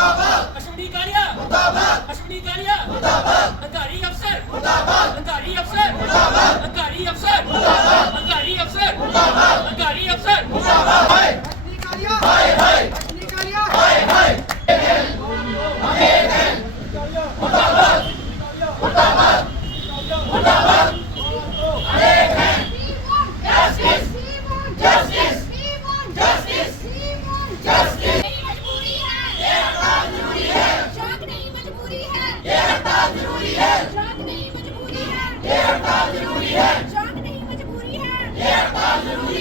ਮੁਰਦਾਬਾਦ। ਅਸ਼ਵਨੀ ਕਾਲੀਆ ਮੁਰਦਾਬਾਦ। ਅਸ਼ਵਨੀ ਕਾਲੀਆ ਮੁਰਦਾਬਾਦ। ਅਧਿਕਾਰੀ ਅਫਸਰ। ਮੁਰਦਾਬਾਦ। ਅਧਿਕਾਰੀ ਅਫਸਰ। ਮੁਰਦਾਬਾਦ। ਅਧਿਕਾਰੀ ਅਫਸਰ। ਮੁਰਦਾਬਾਦ। ਅਧਿਕਾਰੀ ਅਫਸਰ। ਮੁਰਦਾਬਾਦ। ਅਧਿਕਾਰੀ ਅਫਸਰ। ਨਿਕਾਲਿਆ ਹਾਏ। ਹਾਏ ਨਿਕਾਲਿਆ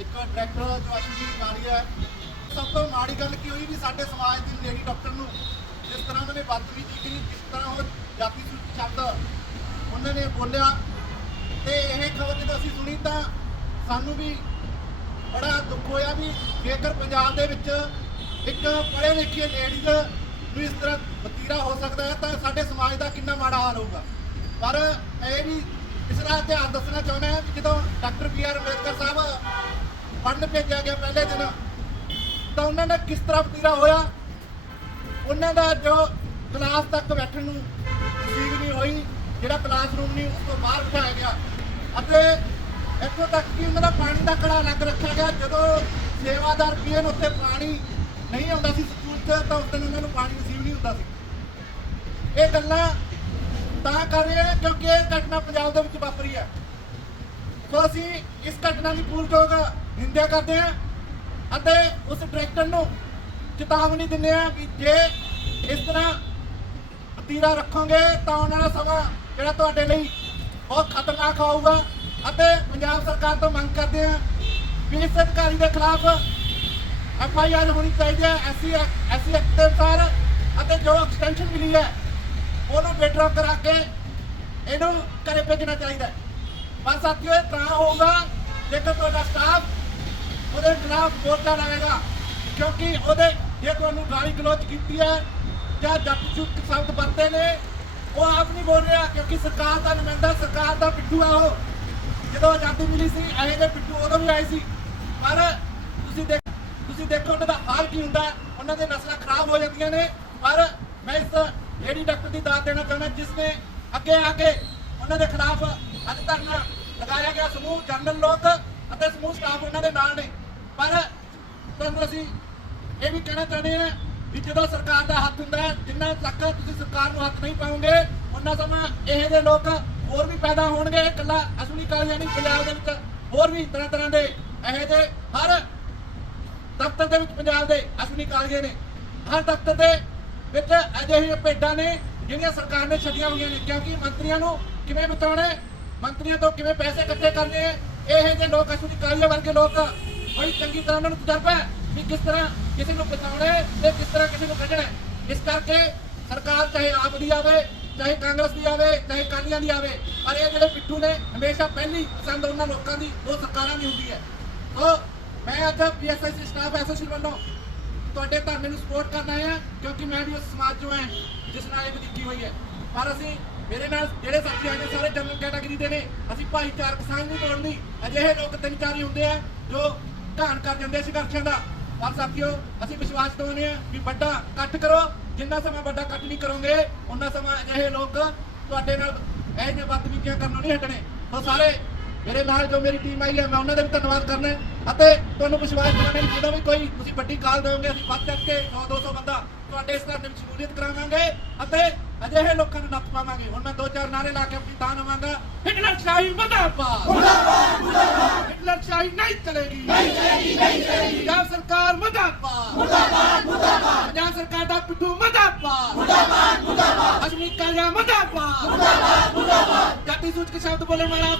ਇੱਕ ਡਾਇਰੈਕਟਰ ਜੋ ਅਸ਼ਵਨੀ ਕਾਲੀ ਹੈ, ਸਭ ਤੋਂ ਮਾੜੀ ਗੱਲ ਕੀ ਹੋਈ ਵੀ ਸਾਡੇ ਸਮਾਜ ਦੀ ਲੇਡੀ ਡਾਕਟਰ ਨੂੰ ਜਿਸ ਤਰ੍ਹਾਂ ਉਹਨਾਂ ਨੇ ਬਦਤਮੀਜ਼ੀ ਕੀਤੀ, ਜਿਸ ਤਰ੍ਹਾਂ ਉਹ ਜਾਤੀ ਸੂਚੀ ਸ਼ਬਦ ਉਹਨਾਂ ਨੇ ਬੋਲਿਆ ਤੇ ਇਹ ਖਬਰ ਜਦੋਂ ਅਸੀਂ ਸੁਣੀ ਤਾਂ ਸਾਨੂੰ ਵੀ ਬੜਾ ਦੁੱਖ ਹੋਇਆ ਵੀ ਜੇਕਰ ਪੰਜਾਬ ਦੇ ਵਿੱਚ ਇੱਕ ਪੜ੍ਹੇ ਲਿਖੇ ਲੇਡੀਜ਼ ਨੂੰ ਇਸ ਤਰ੍ਹਾਂ ਵਤੀਰਾ ਹੋ ਸਕਦਾ ਹੈ, ਤਾਂ ਸਾਡੇ ਸਮਾਜ ਦਾ ਕਿੰਨਾ ਮਾੜਾ ਹਾਲ ਹੋਊਗਾ। ਪਰ ਇਹ ਵੀ ਇਸ ਦਾ ਧਿਆਨ ਦੱਸਣਾ ਚਾਹੁੰਦਾ ਹਾਂ ਕਿ ਜਦੋਂ doctor B R Ambedkar sahib ਪੜ੍ਹਨ ਭੇਜਿਆ ਗਿਆ ਪਹਿਲੇ ਦਿਨ? ਤਾਂ ਉਹਨਾਂ ਨੇ ਕਿਸ ਤਰ੍ਹਾਂ ਵਤੀਰਾ ਹੋਇਆ? ਉਹਨਾਂ ਦਾ ਜੋ ਕਲਾਸ ਤੱਕ ਬੈਠਣ ਨੂੰ ਨਸੀਬ ਨਹੀਂ ਹੋਈ, ਜਿਹੜਾ ਕਲਾਸਰੂਮ ਨਹੀਂ, ਉਸ ਤੋਂ ਬਾਹਰ ਬਿਠਾਇਆ ਗਿਆ। ਅਤੇ ਇੱਥੋਂ ਤੱਕ ਕਿ ਉਹਨਾਂ ਦਾ ਪਾਣੀ ਦਾ ਕੜਾ ਅਲੱਗ ਰੱਖਿਆ ਗਿਆ। ਜਦੋਂ ਸੇਵਾਦਾਰ ਪੀਣ ਉੱਤੇ ਪਾਣੀ ਨਹੀਂ ਆਉਂਦਾ ਸੀ ਸਕੂਲ 'ਚ, ਤਾਂ ਉਸ ਦਿਨ ਉਹਨਾਂ ਨੂੰ ਪਾਣੀ ਨਸੀਬ ਨਹੀਂ ਹੁੰਦਾ ਸੀ। ਇਹ ਗੱਲਾਂ ਤਾਂ ਕਰ ਰਹੇ ਹਾਂ ਕਿਉਂਕਿ ਇਹ ਘਟਨਾ ਪੰਜਾਬ ਦੇ ਵਿੱਚ ਵਾਪਰੀ ਹੈ। ਸੋ ਅਸੀਂ ਇਸ ਘਟਨਾ ਦੀ ਪੂਰਤੋਗ ਨਿੰਦਿਆ ਕਰਦੇ ਹਾਂ ਅਤੇ ਉਸ ਡਾਇਰੈਕਟਰ ਨੂੰ ਚੇਤਾਵਨੀ ਦਿੰਦੇ ਹਾਂ ਵੀ ਜੇ ਇਸ ਤਰ੍ਹਾਂ ਵਤੀਰਾ ਰੱਖੋਗੇ ਤਾਂ ਉਹਨਾਂ ਦਾ ਸਮਾਂ ਜਿਹੜਾ ਤੁਹਾਡੇ ਲਈ ਬਹੁਤ ਖਤਰਨਾਕ ਹੋਊਗਾ ਅਤੇ ਪੰਜਾਬ ਸਰਕਾਰ ਤੋਂ ਮੰਗ ਕਰਦੇ ਹਾਂ ਵੀ ਇਸ ਅਧਿਕਾਰੀ ਦੇ ਖਿਲਾਫ ਐਫ ਆਈ ਆਰ ਹੋਣੀ ਚਾਹੀਦੀ ਹੈ, ਐਸੀ ਐਸੀ ਐਕਟ ਦੇ ਅਨੁਸਾਰ ਅਤੇ ਜੋ ਐਕਸਟੈਂਸ਼ਨ ਮਿਲੀ ਹੈ, ਉਹਨੂੰ ਵਿਡਰਾ ਕਰਾ ਕੇ ਇਹਨੂੰ ਘਰੇ ਭੇਜਣਾ ਚਾਹੀਦਾ ਹੈ। ਪਰ ਸਾਥੀਓ, ਇਹ ਤਾਂ ਹੋਊਗਾ ਜੇਕਰ ਤੁਹਾਡਾ ਸਟਾਫ ਉਹਦੇ ਖਿਲਾਫ ਮੋਰਚਾ ਲਾਵੇਗਾ ਕਿਉਂਕਿ ਉਹਦੇ ਜੇ ਤੁਹਾਨੂੰ ਗਾਲੀ ਗਲੋਚ ਕੀਤੀ ਹੈ, ਜਾਂ ਜੱਟ ਸ਼ਬਦ ਵਰਤੇ ਨੇ, ਉਹ ਆਪ ਨਹੀਂ ਬੋਲ ਰਿਹਾ, ਕਿਉਂਕਿ ਸਰਕਾਰ ਦਾ ਨੁਮਾਇੰਦਾ, ਸਰਕਾਰ ਦਾ ਪਿੱਠੂ ਆ ਉਹ। ਜਦੋਂ ਆਜ਼ਾਦੀ ਮਿਲੀ ਸੀ ਇਹੋ ਦੇ ਪਿੱਠੂ ਉਦੋਂ ਵੀ ਆਏ ਸੀ। ਪਰ ਤੁਸੀਂ ਦੇਖ, ਤੁਸੀਂ ਦੇਖੋ, ਉਹਨਾਂ ਦਾ ਹਾਲ ਕੀ ਹੁੰਦਾ, ਉਹਨਾਂ ਦੇ ਨਸਲਾਂ ਖਰਾਬ ਹੋ ਜਾਂਦੀਆਂ ਨੇ। ਪਰ ਮੈਂ ਇਸ ਲੇਡੀ ਡਾਕਟਰ ਦੀ ਦਾਤ ਦੇਣਾ ਚਾਹੁੰਦਾ, ਜਿਸ ਨੇ ਅੱਗੇ ਆ ਕੇ ਉਹਨਾਂ ਦੇ ਖਿਲਾਫ ਅੱਜ ਧਰਨਾ ਲਗਾਇਆ ਗਿਆ। ਸਮੂਹ, ਜਨਰਲ ਲੋਕ ਅਤੇ ਸਮੂਹ ਸਟਾਫ ਉਹਨਾਂ ਦੇ ਨਾਲ ਨੇ। ਪਰ ਤੁਹਾਨੂੰ ਅਸੀਂ ਇਹ ਵੀ ਕਹਿਣਾ ਚਾਹੁੰਦੇ ਹਾਂ ਵੀ ਜਦੋਂ ਸਰਕਾਰ ਦਾ ਹੱਥ ਹੁੰਦਾ ਜਿੰਨਾ ਤੱਕ ਤੁਸੀਂ ਸਰਕਾਰ ਨੂੰ ਹੱਥ ਨਹੀਂ ਪਾਉਂਗੇ ਉਹਨਾਂ ਸਮਾਂ ਇਹੋ ਜਿਹੇ ਲੋਕ ਹੋਰ ਵੀ ਪੈਦਾ ਹੋਣਗੇ, ਇਕੱਲਾ ਅਸਲੀ ਕਾਲੀਆਂ ਨਹੀਂ ਪੰਜਾਬ ਦੇ ਵਿੱਚ ਹੋਰ ਵੀ ਤਰ੍ਹਾਂ ਤਰ੍ਹਾਂ ਦੇ ਇਹੋ ਜਿਹੇ ਹਰ ਦਫ਼ਤਰ ਦੇ ਵਿੱਚ ਪੰਜਾਬ ਦੇ ਅਸਲੀ ਕਾਲਜੇ ਨੇ, ਹਰ ਦਫ਼ਤਰ ਦੇ ਵਿੱਚ ਅਜਿਹੀਆਂ ਭੇਡਾਂ ਨੇ ਜਿਹੜੀਆਂ ਸਰਕਾਰ ਨੇ ਛੱਡੀਆਂ ਹੋਈਆਂ ਨੇ। ਕਿਉਂਕਿ ਮੰਤਰੀਆਂ ਨੂੰ ਕਿਵੇਂ ਬਤਾਉਣੇ ਮੰਤਰੀਆਂ ਤੋਂ ਕਿਵੇਂ ਪੈਸੇ ਇਕੱਠੇ ਕਰਨੇ ਇਹ ਜਿਹੇ ਲੋਕ ਅਸਲੀ ਕਾਲਜੇ ਵਰਗੇ ਲੋਕ ਬੜੀ ਚੰਗੀ ਤਰ੍ਹਾਂ ਉਹਨਾਂ ਨੂੰ ਤਜਰਬਾ ਹੈ ਵੀ ਕਿਸ ਤਰ੍ਹਾਂ ਕਿਸੇ ਨੂੰ ਬਚਾਉਣਾ ਹੈ ਤੇ ਕਿਸ ਤਰ੍ਹਾਂ ਕਿਸੇ ਨੂੰ ਕੱਢਣਾ ਹੈ। ਇਸ ਕਰਕੇ ਸਰਕਾਰ ਚਾਹੇ ਆਪ ਦੀ ਆਵੇ, ਚਾਹੇ ਕਾਂਗਰਸ ਦੀ ਆਵੇ, ਚਾਹੇ ਕਾਲੀਆਂ ਦੀ ਆਵੇ, ਪਰ ਇਹ ਜਿਹੜੇ ਪਿੱਠੂ ਨੇ, ਹਮੇਸ਼ਾ ਪਹਿਲੀ ਪਸੰਦ ਉਹਨਾਂ ਲੋਕਾਂ ਦੀ, ਉਹ ਸਰਕਾਰਾਂ ਦੀ ਹੁੰਦੀ ਹੈ ਸੋ ਮੈਂ ਅੱਜ ਪੀਐਸਆਈਸੀ ਸਟਾਫ ਐਸੋਸੀਏਸ਼ਨ ਵੱਲੋਂ ਤੁਹਾਡੇ ਧਰਨੇ ਨੂੰ ਸਪੋਰਟ ਕਰਨ ਆਏ ਕਿਉਂਕਿ ਮੈਂ ਵੀ ਉਸ ਸਮਾਜ ਚੋਂ ਹਾਂ, ਜਿਸ ਨਾਲ ਇਹ ਵਧੀਕੀ ਹੋਈ ਹੈ ਪਰ ਅਸੀਂ ਮੇਰੇ ਨਾਲ ਜਿਹੜੇ ਸਾਥੀ ਆਏ ਨੇ, ਸਾਰੇ ਜਨਰਲ ਕੈਟਾਗਰੀ ਦੇ ਨੇ, ਅਸੀਂ ਭਾਈਚਾਰਕ ਸਾਂਝ ਨਹੀਂ ਤੋੜਨੀ, ਅਜਿਹੇ ਲੋਕ ਤਿੰਨ ਚਾਰ ਹੀ ਹੁੰਦੇ ਆ, ਜੋ ਘਾਣ ਕਰ ਜਾਂਦੇ ਸੰਘਰਸ਼ਾਂ ਦਾ। ਪਰ ਸਾਥੀਓ, ਅਸੀਂ ਵਿਸ਼ਵਾਸ ਦਵਾਉਂਦੇ ਆ ਵੀ ਵੱਡਾ ਇਕੱਠ ਕਰੋ। ਜਿੰਨਾ ਸਮਾਂ ਵੱਡਾ ਇਕੱਠ ਨਹੀਂ ਕਰੋਗੇ ਉਹਨਾਂ ਸਮਾਂ ਅਜਿਹੇ ਲੋਕ ਤੁਹਾਡੇ ਨਾਲ ਇਹ ਜਿਹੀਆਂ ਬਦਤਮੀਜ਼ੀਆਂ ਕਰਨੋਂ ਨਹੀਂ ਹਟਣੇ। ਸੋ ਸਾਰੇ ਮੇਰੇ ਨਾਲ ਜੋ ਮੇਰੀ ਟੀਮ ਆਈ ਹੈ, ਮੈਂ ਉਹਨਾਂ ਦਾ ਵੀ ਧੰਨਵਾਦ ਕਰਨਾ ਅਤੇ ਤੁਹਾਨੂੰ ਵਿਸ਼ਵਾਸ ਦਿਵਾਉਣਾ ਕਿ ਜਦੋਂ ਵੀ ਕੋਈ ਤੁਸੀਂ ਵੱਡੀ ਕਾਲ ਦੇਵੋਗੇ ਅਸੀਂ ਵੱਧ ਚੱਕ ਕੇ 100 200 ਬੰਦਾ ਤੁਹਾਡੇ ਇਸ ਘਰ ਦੇ ਵਿੱਚ ਸ਼ਮੂਲੀਅਤ ਕਰਾਵਾਂਗੇ। ਅਤੇ ਅਜਿਹੇ ਲੋਕਾਂ ਨੂੰ ਨੱਥ ਪਾਵਾਂਗੇ। ਹੁਣ ਮੈਂ ਦੋ ਚਾਰ ਨਾਰੇ ਲਾ ਕੇ ਆਪਣੀ ਤਾਂ ਨਵਾਂਗਾ ਹਿਟਲਰ ਸ਼ਾਹੀ ਮਦਾਬਾਦ ਮੁਰਦਾਬਾਦ ਮੁਰਦਾਬਾਦ। ਹਿਟਲਰ ਸ਼ਾਹੀ ਨਹੀਂ ਚਲੇਗੀ। ਨਹੀਂ ਚਲੇਗੀ ਨਹੀਂ ਚਲੇਗੀ। ਪੰਜਾਬ ਸਰਕਾਰ ਮਦਾਬਾਦ ਮੁਰਦਾਬਾਦ ਮੁਰਦਾਬਾਦ। ਪੰਜਾਬ ਸਰਕਾਰ ਦਾ ਪਿੱਠੂ ਮਦਾਬਾਦ ਮੁਰਦਾਬਾਦ ਮੁਰਦਾਬਾਦ। ਅਜਮੀ ਕਾਲਿਆ ਮਦਾਬਾਦ ਮੁਰਦਾਬਾਦ ਮੁਰਦਾਬਾਦ। ਜਾਤੀ ਸੂਚਕ ਸ਼ਬਦ ਬੋਲਣ ਵਾਲਾ